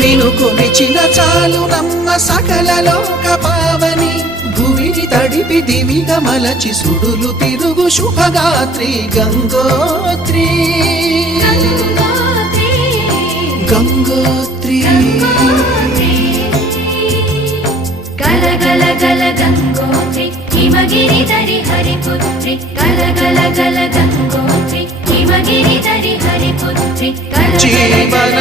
నిను కొలిచిన చాలు నమ్మ సకల లోక పావని భువిని తడిపి దివిగా మలచి సుడులు తిరుగు శుభగాత్రి గంగోత్రి గంగోత్రి గల గల గల గంగోత్రి హిమగిరిధరి హరిపుత్రి గల గల గల గంగోత్రి హిమగిరిధరి హరిపుత్రి జీవన